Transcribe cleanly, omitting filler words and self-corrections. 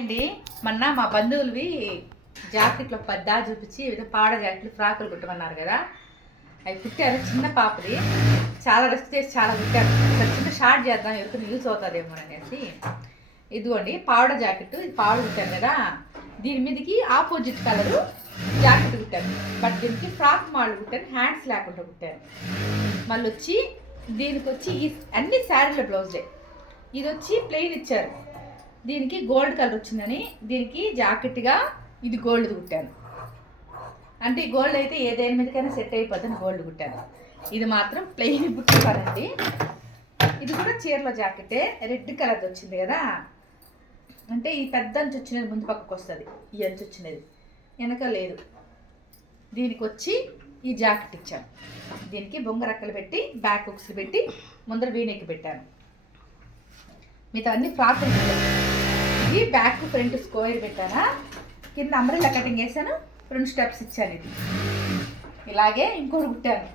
అండి మొన్న మా బంధువులవి జాకెట్లు 10 చూపించి ఏదో పాడ జాకెట్లు ఫ్రాకులు కుట్టమన్నారు కదా. అవి కుట్టారు. చిన్న పాపది చాలా రెస్ట్ చేసి చాలా కుట్టారు. చిన్న షార్ట్ చేద్దాం ఎవరికి యూస్ అవుతుందేమో అనేసి ఇదిగోండి పావడ జాకెట్. ఇది పావడ కుట్టాను కదా, దీని మీదకి ఆపోజిట్ కలరు జాకెట్ కుట్టాను. బట్ దీనికి ఫ్రాక్ మోడల్ కుట్టాను, హ్యాండ్స్ లేకుండా కుట్టాను. మళ్ళీ వచ్చి దీనికి వచ్చి అన్ని శారీల బ్లౌజే. ఇది వచ్చి ప్లెయిన్ ఇచ్చారు, దీనికి గోల్డ్ కలర్ వచ్చిందని దీనికి జాకెట్గా ఇది గోల్డ్ కుట్టాను. అంటే ఈ గోల్డ్ అయితే ఏదైనా మీదకైనా సెట్ అయిపోతుంది, గోల్డ్ కుట్టాను. ఇది మాత్రం ప్లెయిన్ కుట్టానండి. ఇది కూడా చీరలో జాకెటే, రెడ్ కలర్ వచ్చింది కదా. అంటే ఈ పెద్ద అంచు వచ్చినది ముందు పక్కకు వస్తుంది, ఈ అంచు వచ్చినది వెనక లేదు. దీనికి వచ్చి ఈ జాకెట్ ఇచ్చాను. దీనికి బొంగ రక్కలు పెట్టి బ్యాక్ హుక్స్ పెట్టి ముందర వీనెక్కి పెట్టాను. మిగతా అన్ని ఫ్రాక్ ఇది బ్యాక్ ఫ్రంట్ స్క్వేర్ పెట్టానా, కింద అంబ్రెల్లా కటింగ్ వేసాను, 2 స్టెప్స్ ఇచ్చాను. ఇది ఇలాగే ఇంకోటి కుట్టాను.